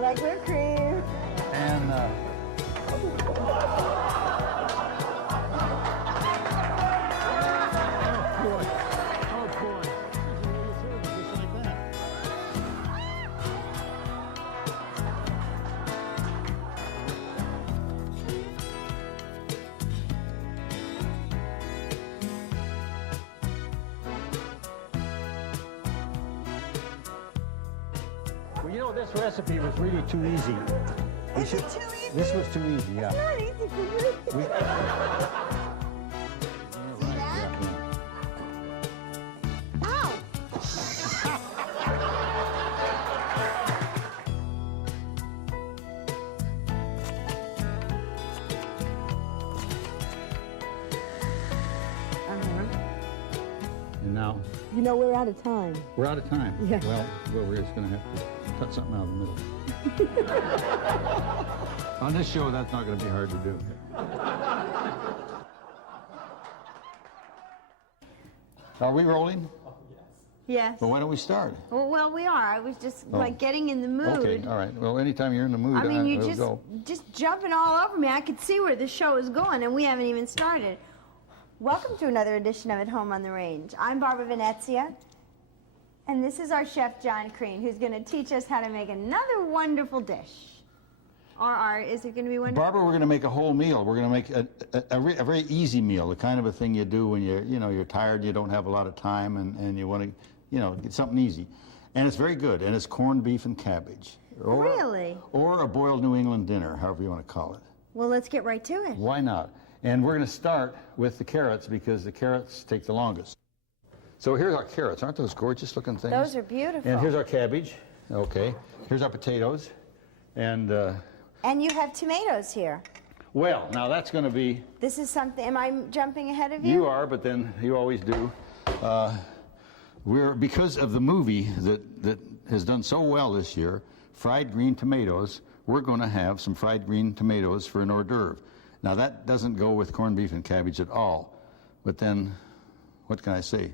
like whipped cream. And well, you know, this recipe was really too easy. Is it too easy? This was too easy, yeah. It's not easy for you. We, Ow! and now You know, we're out of time. we're out of time. Yeah. Well, we're just going to have to cut something out of the middle. On this show, that's not going to be hard to do. Are we rolling? Yes. Well, why don't we start? Well, we are. I was just like getting in the mood. Okay, all right. Well, anytime you're in the mood, I mean, we'll you go. just jumping all over me. I could see where the show is going, and we haven't even started. Welcome to another edition of At Home on the Range. I'm Barbara Venezia, and this is our chef, John Crean, who's going to teach us how to make another wonderful dish. Or is it going to be wonderful? Barbara, we're going to make a whole meal. We're going to make a very easy meal, the kind of a thing you do when you're tired, you don't have a lot of time, and you want to, get something easy. And it's very good, and it's corned beef and cabbage. Or, Really? Or a boiled New England dinner, however you want to call it. Well, let's get right to it. Why not? And we're going to start with the carrots because the carrots take the longest. So here's our carrots. Aren't those gorgeous looking things? Those are beautiful. And here's our cabbage. Okay. Here's our potatoes. And you have tomatoes here. well, now that's going to be. This is something, am I jumping ahead of you? You are, but then you always do. Because of the movie that has done so well this year, fried green tomatoes, we're going to have some fried green tomatoes for an hors d'oeuvre. Now that doesn't go with corned beef and cabbage at all. But then, what can I say?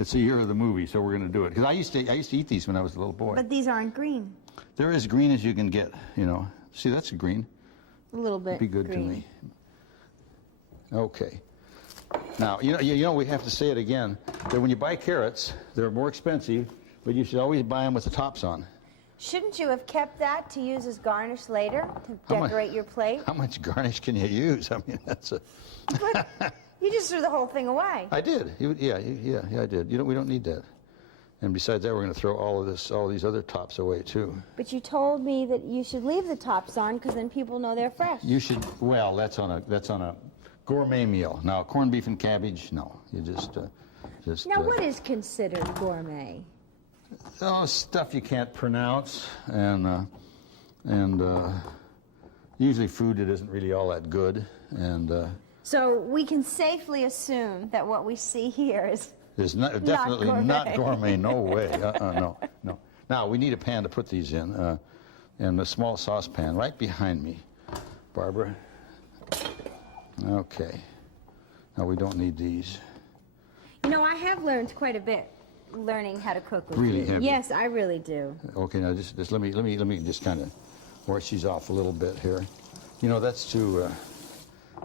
It's the year of the movie, so we're going to do it. Because I used to eat these when I was a little boy. But these aren't green. They're as green as you can get, See, that's a green. A little bit Be good green. to me. Okay. Now, we have to say it again, that when you buy carrots, they're more expensive, but you should always buy them with the tops on. Shouldn't you have kept that to use as garnish later, to decorate your plate? How much garnish can you use? I mean, that's a... But you just threw the whole thing away. I did. Yeah, I did. We don't need that. And besides that, we're going to throw all these other tops away, too. But you told me that you should leave the tops on because then people know they're fresh. You should, well, that's on a gourmet meal. Now, corned beef and cabbage, no. You just Now, what is considered gourmet? Oh, stuff you can't pronounce, and usually food that isn't really all that good, and So we can safely assume that what we see here is definitely not gourmet. No way. No. Now we need a pan to put these in, and a small saucepan right behind me, Barbara. Okay. Now we don't need these. I have learned quite a bit. Learning how to cook with Really you. have you? Yes, I really do. Okay, now just let me just kind of wash these off a little bit here. That's too.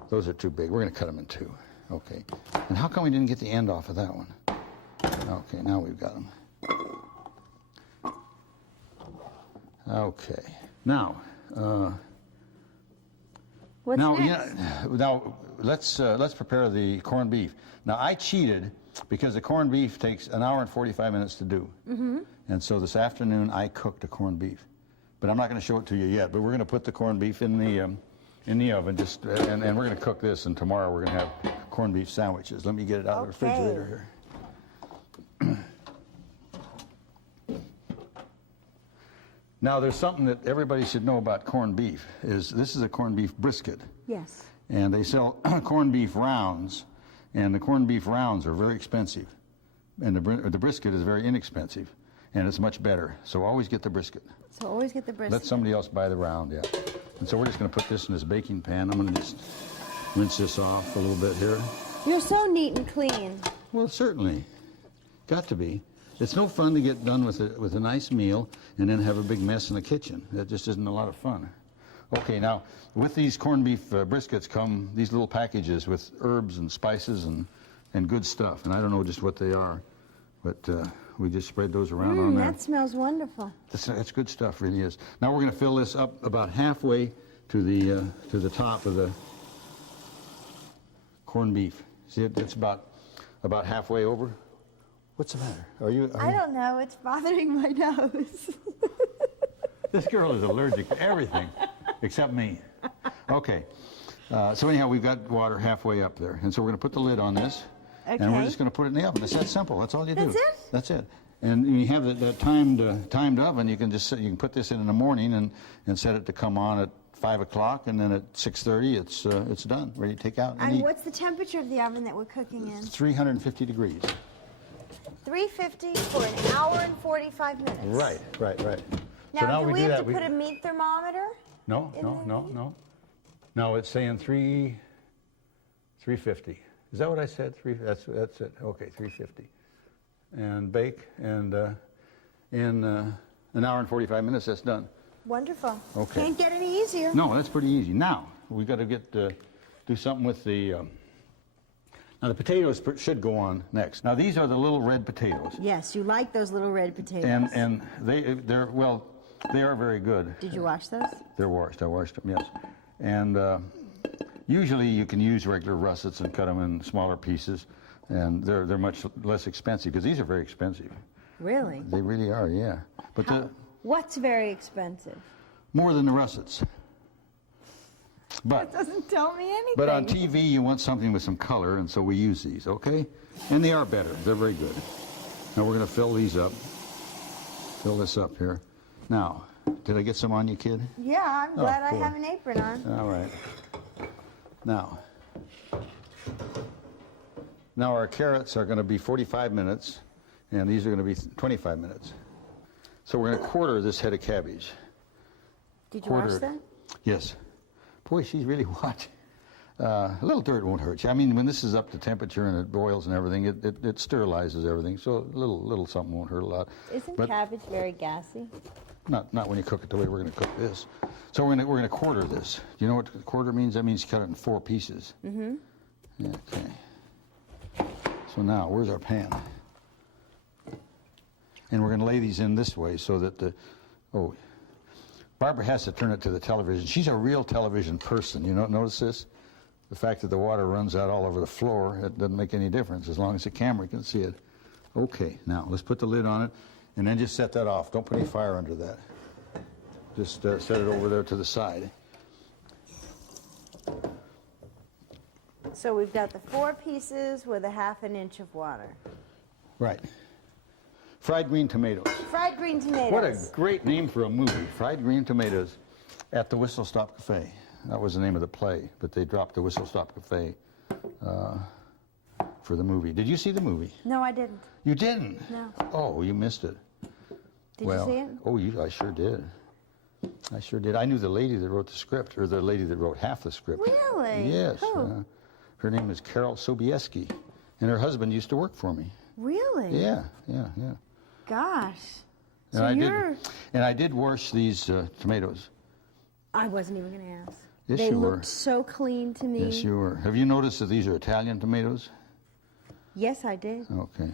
Those are too big. We're going to cut them in two. Okay. And how come we didn't get the end off of that one? Okay, now we've got them. Okay. Now. What's Now, next? now let's prepare the corned beef. Now I cheated because the corned beef takes an hour and 45 minutes to do. Mm-hmm. And so this afternoon I cooked a corned beef, but I'm not going to show it to you yet. But we're going to put the corned beef in the oven, and we're going to cook this. And tomorrow we're going to have corned beef sandwiches. Let me get it out of the refrigerator here. Now, there's something that everybody should know about corned beef. This is a corned beef brisket. Yes. And they sell corned beef rounds, and the corned beef rounds are very expensive. And the brisket is very inexpensive, and it's much better. So always get the brisket. So always get the brisket. Let somebody else buy the round, yeah. And so we're just going to put this in this baking pan. I'm going to just rinse this off a little bit here. You're so neat and clean. Well, certainly. Got to be. It's no fun to get done with a nice meal and then have a big mess in the kitchen. That just isn't a lot of fun. Okay, now with these corned beef briskets come these little packages with herbs and spices and good stuff. And I don't know just what they are, but we just spread those around on there. That smells wonderful. That's good stuff, really is. Now we're going to fill this up about halfway to the top of the corned beef. See, it's about halfway over. What's the matter? I don't know. It's bothering my nose. This girl is allergic to everything except me. Okay. So anyhow, we've got water halfway up there, and so we're going to put the lid on this, and we're just going to put it in the oven. It's that simple. That's all you do. That's it? That's it. And you have that timed oven. You can put this in the morning and set it to come on at 5 o'clock, and then at 6:30 it's done, ready to take out. And what's the temperature of the oven that we're cooking in? 350 degrees. 350 for an hour and 45 minutes. Right. Now, So now do we we do have that. to put a meat thermometer? No. No, it's saying 350. Is that what I said? That's it. Okay, 350. And bake, and in an hour and 45 minutes, that's done. Wonderful. Okay. Can't get any easier. No, that's pretty easy. Now we got to do something with the. Now the potatoes should go on next. Now these are the little red potatoes. Yes, you like those little red potatoes. And they are very good. Did you wash those? They're washed. I washed them. Yes. And usually you can use regular russets and cut them in smaller pieces, and they're much less expensive because these are very expensive. Really? They really are. Yeah. But what's very expensive? more than the russets. But That doesn't tell me anything. But on TV, you want something with some color, and so we use these, okay? And they are better. They're very good. Now we're going to fill these up. Fill this up here. Now, did I get some on you, kid? Yeah, I'm glad I cool. have an apron on. All right. Now our carrots are going to be 45 minutes, and these are going to be 25 minutes. So we're going to quarter this head of cabbage. Did you wash Quarter it. that? Yes. Boy, she's really watching. A little dirt won't hurt you. I mean, when this is up to temperature and it boils and everything, it sterilizes everything. So a little something won't hurt a lot. Isn't But cabbage very gassy? not when you cook it the way we're going to cook this. So we're going to quarter this. Do you know what quarter means? That means cut it in 4 pieces. Mm-hmm. Okay. So now, where's our pan? And we're going to lay these in this way so that Barbara has to turn it to the television. She's a real television person. You notice this? The fact that the water runs out all over the floor, it doesn't make any difference as long as the camera can see it. Okay, now let's put the lid on it and then just set that off. Don't put any fire under that. Just set it over there to the side. So we've got the 4 pieces with a ½ an inch of water. Right. Fried green tomatoes. Fried green tomatoes. What a great name for a movie, Fried Green Tomatoes at the Whistle Stop Cafe. That was the name of the play, but they dropped the Whistle Stop Cafe for the movie. Did you see the movie? No, I didn't. You didn't? No. Oh, you missed it. Did you see it? Oh, I sure did. I sure did. I knew the lady that wrote the script, or the lady that wrote half the script. Really? Yes. Who? Her name is Carol Sobieski, and her husband used to work for me. Really? Yeah. Gosh. And So I did wash these tomatoes. I wasn't even going to ask. Yes, They you were. looked so clean to me. Yes, you were. Have you noticed that these are Italian tomatoes? Yes, I did. Okay.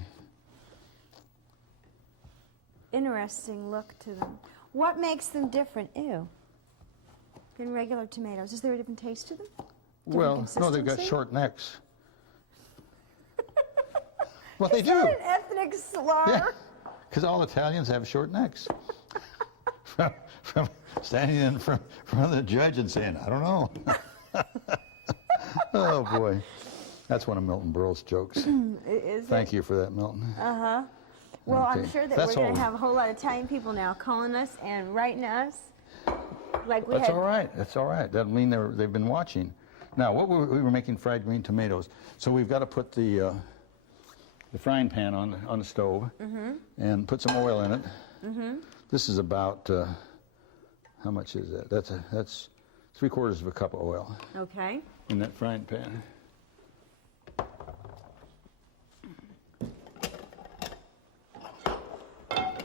Interesting look to them. What makes them different, than regular tomatoes? Is there a different taste to them? Well, no, they've got consistency? short necks. Well, they Is do. that an ethnic slur? Yeah, because all Italians have short necks. from standing in front of the judge and saying, I don't know. Oh, boy. That's one of Milton Berle's jokes. Thank you for that, Milton. Uh-huh. Well, Okay. I'm sure that That's we're going all. to have a whole lot of Italian people now calling us and writing us. Like we That's had. all right. That's all right. Doesn't mean they've been watching. Now, we were making fried green tomatoes. So we've got to put the frying pan on the stove and put some oil in it. This is about, how much is that? That's 3/4 of a cup of oil Okay. in that frying pan.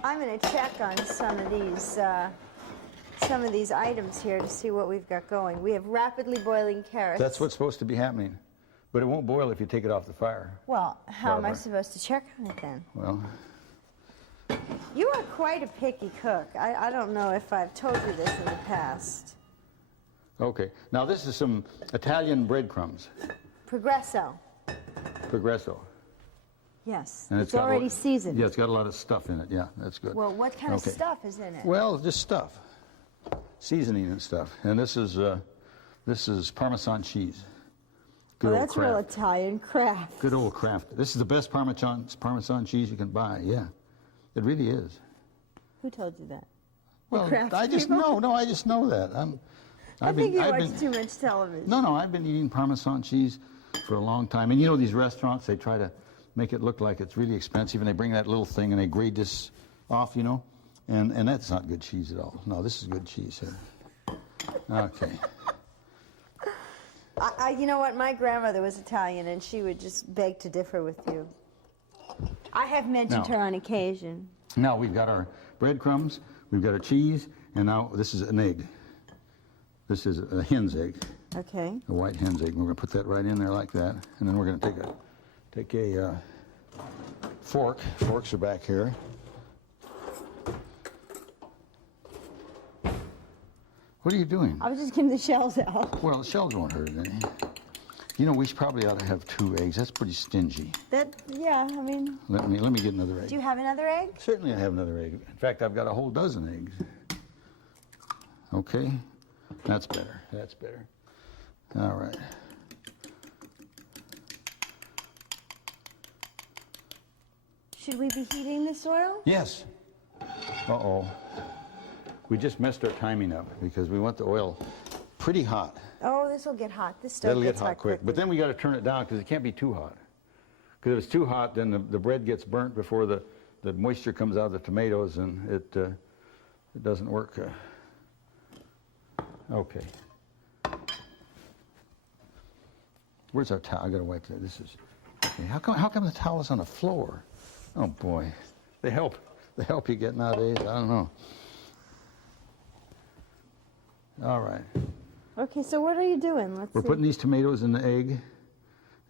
I'm going to check on some of these items here to see what we've got going. We have rapidly boiling carrots. That's what's supposed to be happening. But it won't boil if you take it off the fire. Well, how am I Barbara. supposed to check on it then? Well, You are quite a picky cook. I don't know if I've told you this in the past. okay. Now this is some Italian breadcrumbs. Progresso. Progresso. Yes. And It's got a already lot- seasoned. Yeah, it's got a lot of stuff in it. Yeah, that's good. Well, what kind Okay. of stuff is in it? Well, just stuff. Seasoning and stuff. And this is Parmesan cheese. Good Well, old that's real Kraft. Italian craft. Good old Kraft. This is the best Parmesan cheese you can buy. Yeah, it really is. Who told you that? Well, Kraft I just people? know. No, I just know that. I think you watch too much television. No, I've been eating Parmesan cheese for a long time. And you know these restaurants, they try to make it look like it's really expensive, and they bring that little thing and they grade this off, you know, and that's not good cheese at all. No, this is good cheese here. Okay. You know what? My grandmother was Italian, and she would just beg to differ with you. I have mentioned No. her on occasion. Now we've got our breadcrumbs, we've got our cheese, and now this is an egg. This is a hen's egg, Okay. a white hen's egg. We're going to put that right in there like that, and then we're going to take a fork. Forks are back here. What are you doing? I was just getting the shells out. Well, the shells won't hurt any. You know, we probably ought to have 2 eggs. That's pretty stingy. Yeah, I mean, Let me get another egg. do you have another egg? Certainly I have another egg. In fact, I've got a whole dozen eggs. Okay, that's better. That's better. All right. Should we be heating this oil? Yes. Uh-oh. We just messed our timing up because we want the oil pretty hot. Oh, this will get hot. This stove That'll get gets hot quick. But then we got to turn it down because it can't be too hot. Because if it's too hot, then the bread gets burnt before the moisture comes out of the tomatoes, and it doesn't work. Okay. Where's our towel? I got to wipe that. This is. Okay. How come the towel is on the floor? Oh boy, they help you get nowadays. I don't know. All right. Okay, so what are you doing? Let's We're see. putting these tomatoes in the egg, and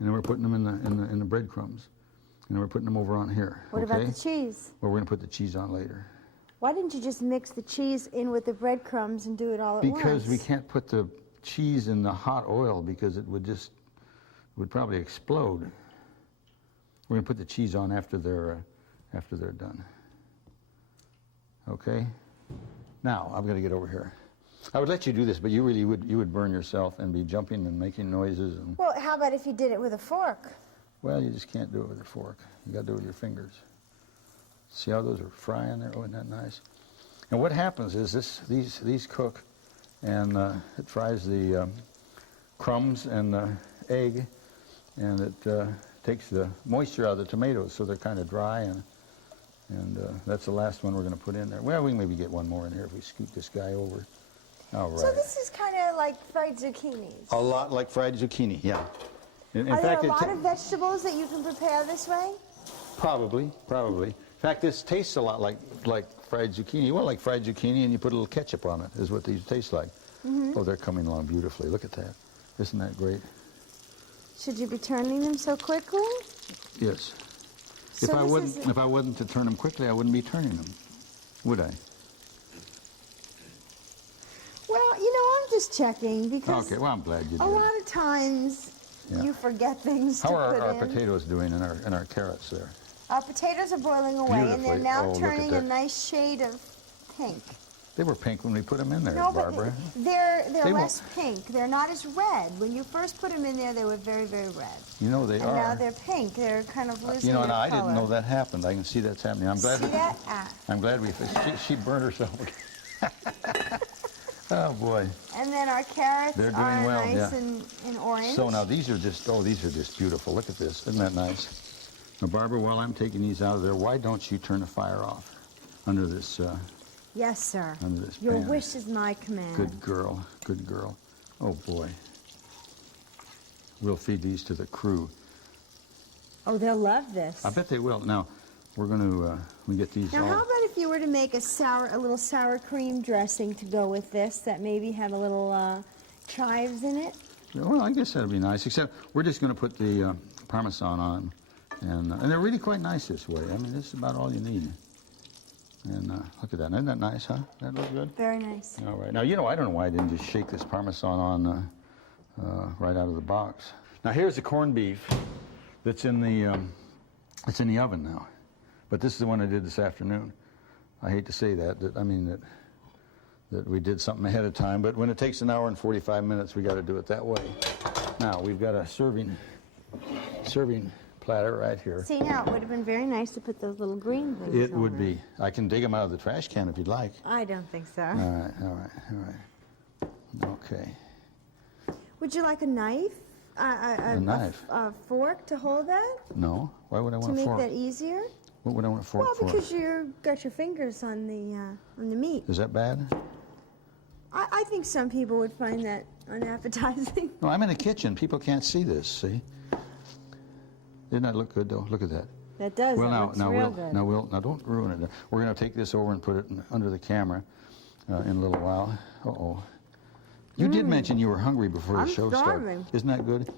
then we're putting them in the breadcrumbs, and then we're putting them over on here. What okay? about the cheese? Well, we're going to put the cheese on later. Why didn't you just mix the cheese in with the breadcrumbs and do it all at once? Because we can't put the cheese in the hot oil because it would probably explode. We're going to put the cheese on after they're done. Okay. Now I've got to get over here. I would let you do this, but you would burn yourself and be jumping and making noises. And, Well, how about if you did it with a fork? well, you just can't do it with a fork. You got to do it with your fingers. See how those are frying there? Oh, isn't that nice? And what happens is these cook, and it fries the crumbs and the egg, and it takes the moisture out of the tomatoes, so they're kind of dry, and that's the last one we're going to put in there. Well, we can maybe get one more in here if we scoot this guy over. All right. So this is kind of like fried zucchinis. A lot like fried zucchini, yeah. In Are fact, there a lot of vegetables that you can prepare this way? Probably. In fact, this tastes a lot like fried zucchini. Well, like fried zucchini, and you put a little ketchup on it, is what these taste like. Mm-hmm. Oh, they're coming along beautifully. Look at that. Isn't that great? Should you be turning them so quickly? Yes. So If I wasn't to turn them quickly, I wouldn't be turning them, would I? Well, you know, I'm just checking because Okay. Well, I'm glad you did. a lot of times Yeah. you forget things How to are put our in. potatoes doing and our carrots there? Our potatoes are boiling away, and they're Beautifully. now Oh, look at turning a that. nice shade of pink. They were pink when we put them in there, No, but Barbara. they're They less pink. They're not as red. When you first put them in there, they were very, very red. You know they And are. now they're pink. They're kind of losing You know, their and I color. didn't know that happened. I can see that's happening. I'm glad. See that? Ah. I'm glad she burned herself. Oh boy. And then our carrots They're doing are well, nice yeah. and orange. So now these are just beautiful. Look at this. Isn't that nice? Now, Barbara, while I'm taking these out of there, why don't you turn the fire off under this Yes, sir. under this Your pan? wish is my command. Good girl. Good girl. Oh boy. We'll feed these to the crew. Oh, they'll love this. I bet they will. Now, we're going to we get these Now, all. how about if if you were to make a little sour cream dressing to go with this that maybe had a little chives in it? Well, I guess that'd be nice, except we're just going to put the Parmesan on, and they're really quite nice this way. I mean, this is about all you need. And look at that. Isn't that nice, huh? That look good? Very nice. All right. Now, you know, I don't know why I didn't just shake this Parmesan on right out of the box. Now, here's the corned beef that's in the it's in the oven now. But this is the one I did this afternoon. I hate to say that we did something ahead of time, but when it takes an hour and 45 minutes, we got to do it that way. Now, we've got a serving platter right here. See, now, it would have been very nice to put those little green things It on would it. be. I can dig them out of the trash can if you'd like. I don't think so. All right, all right, all right. Okay. Would you like a knife? A knife? A fork to hold that? No. Why would I want To a make fork? that easier? What would I want a fork Well, for? because you got your fingers on the meat. Is that bad? I think some people would find that unappetizing. No, I'm in the kitchen. People can't see this, see? Didn't that look good, though? Look at that. That does. Well, that now, looks now, real we'll, good. now don't ruin it. We're going to take this over and put it under the camera in a little while. Uh-oh. You did mention you were hungry before I'm the show starving. started. Isn't that good?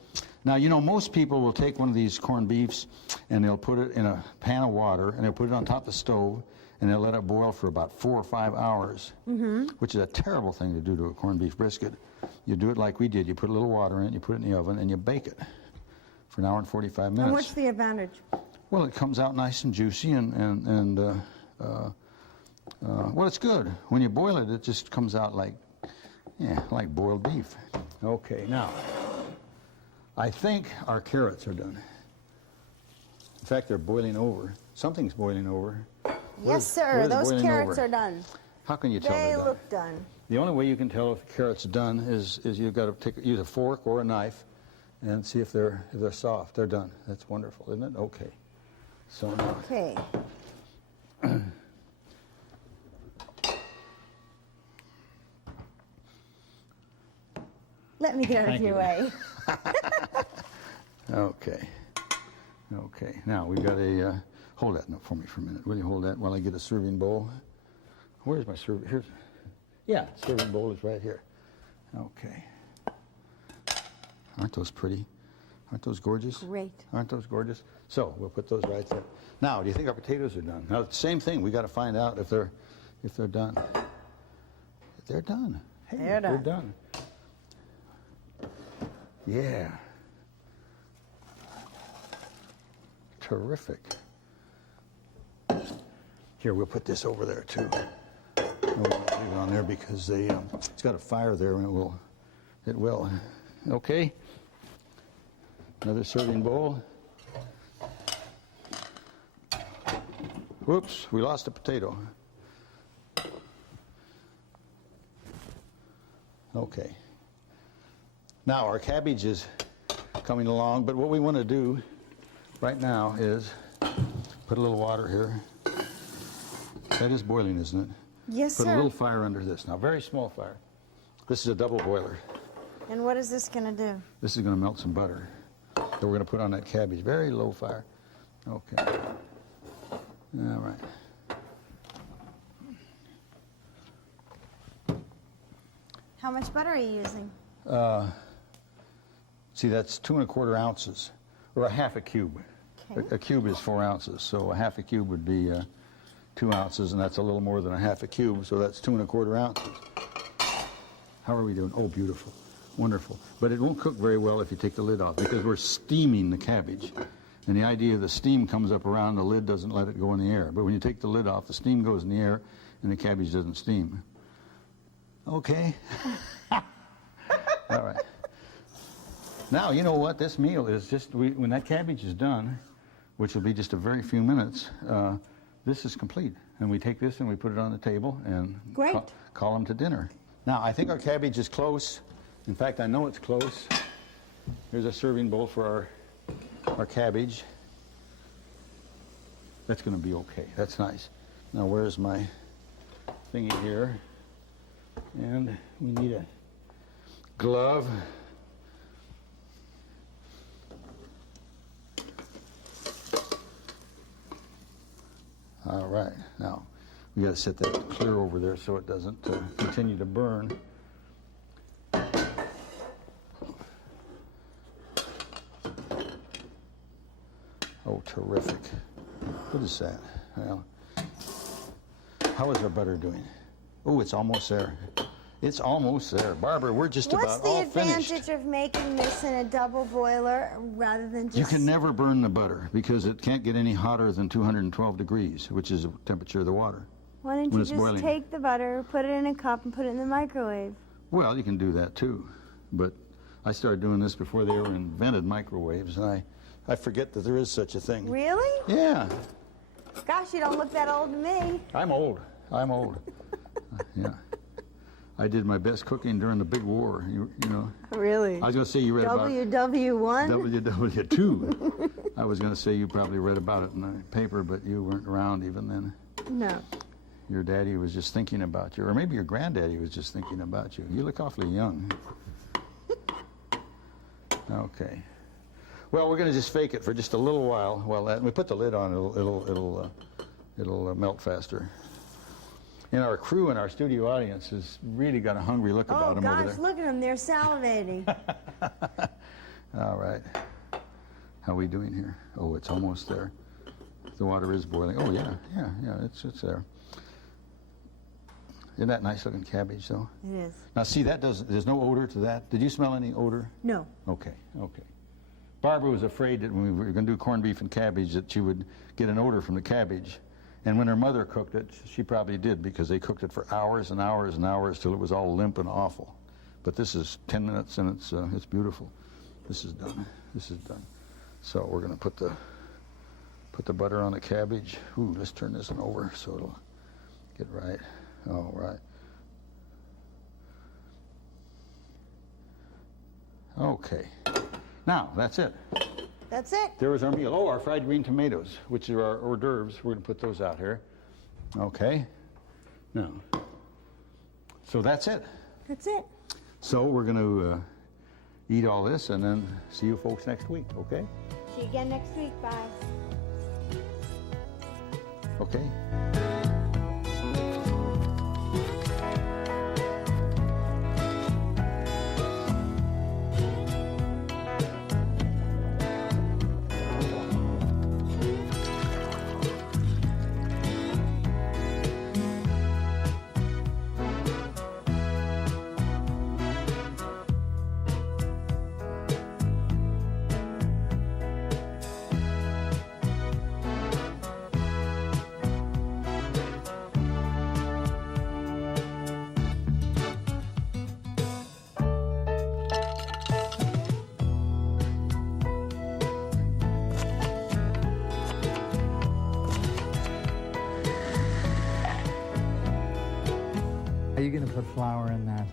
Now, you know, most people will take one of these corned beefs and they'll put it in a pan of water and they'll put it on top of the stove and they'll let it boil for about 4 or 5 hours, which is a terrible thing to do to a corned beef brisket. You do it like we did. You put a little water in it, you put it in the oven, and you bake it for an hour and 45 minutes. And what's the advantage? Well, it comes out nice and juicy well, it's good. When you boil it, it just comes out like boiled beef. Okay, now, I think our carrots are done. In fact, they're boiling over. Something's boiling over. Yes, sir. Those carrots are done. How can you tell They they're done? look done. The only way you can tell if a carrot's done is you've got to use a fork or a knife and see if they're soft. They're done. That's wonderful, isn't it? Okay. So now. Okay. Let me get out of Thank your you. way. Okay. Okay. Now we've got a hold that for me for a minute. Will you hold that while I get a serving bowl? Where's my serving? Here's. Yeah, serving bowl is right here. Okay. Aren't those pretty? Aren't those gorgeous? Great. Aren't those gorgeous? So we'll put those right there. Now, do you think our potatoes are done? Now, same thing. We got to find out if they're done. They're done. Hey, They're done. They're done. Yeah. Terrific. Here, we'll put this over there too. We won't leave it on there because it's got a fire there and it will. Okay. Another serving bowl. Whoops, we lost a potato. Okay. Now our cabbage is coming along, but what we want to do right now is put a little water here. That is boiling, isn't it? Yes, Put sir. a little fire under this. Now, very small fire. This is a double boiler. And what is this going to do? This is going to melt some butter that we're going to put on that cabbage. Very low fire. Okay. All right. How much butter are you using? See, that's 2 1/4 ounces, or a half a cube. Okay. A cube is 4 ounces, so a half a cube would be 2 ounces, and that's a little more than a half a cube, so that's 2 1/4 ounces. How are we doing? Oh, beautiful. Wonderful. But it won't cook very well if you take the lid off, because we're steaming the cabbage. And the idea of the steam comes up around, the lid doesn't let it go in the air. But when you take the lid off, the steam goes in the air, and the cabbage doesn't steam. Okay. All right. Now, you know what? This meal is just, when that cabbage is done, which will be just a very few minutes, this is complete. And we take this and we put it on the table and Great. call them to dinner. Now, I think our cabbage is close. In fact, I know it's close. Here's a serving bowl for our cabbage. That's going to be okay. That's nice. Now, where's my thingy here? And we need a glove. All right. Now, We got to set that clear over there so it doesn't continue to burn. Oh, terrific. What is that? Well, how is our butter doing? Oh, it's almost there. It's almost there. Barbara, we're just about all finished. What's the advantage of making this in a double boiler rather than just... You can never burn the butter because it can't get any hotter than 212 degrees, which is the temperature of the water. Why don't you just boiling. take the butter, put it in a cup, and put it in the microwave? Well, you can do that too, but I started doing this before they were invented microwaves, and I forget that there is such a thing. Really? Yeah. Gosh, you don't look that old to me. I'm old. I'm old. Yeah. I did my best cooking during the big war, you know. Really? I was going to say you read about WW1? WW2. I was going to say you probably read about it in the paper, but you weren't around even then. No. Your daddy was just thinking about you, or maybe your granddaddy was just thinking about you. You look awfully young. Okay. Well, we're going to just fake it for just a little while. While we put the lid on, it'll melt faster. And our crew and our studio audience has really got a hungry look about them over there. Oh, gosh, look at them. They're salivating. All right. How are we doing here? Oh, it's almost there. The water is boiling. Oh, yeah, it's there. Isn't that nice looking cabbage, though? It is. Now, see, there's no odor to that. Did you smell any odor? No. Okay. Barbara was afraid that when we were going to do corned beef and cabbage that she would get an odor from the cabbage. And when her mother cooked it, she probably did, because they cooked it for hours and hours and hours till it was all limp and awful. But this is 10 minutes and it's beautiful. This is done. So we're going to put the butter on the cabbage. Ooh, let's turn this one over so it'll get right. All right. Okay. Now, that's it. That's it. There was our meal. Oh, our fried green tomatoes, which are our hors d'oeuvres. We're going to put those out here. Okay. Now, so that's it. That's it. So we're going to eat all this and then see you folks next week, okay? See you again next week. Bye. Okay. Are you going to put flour in that?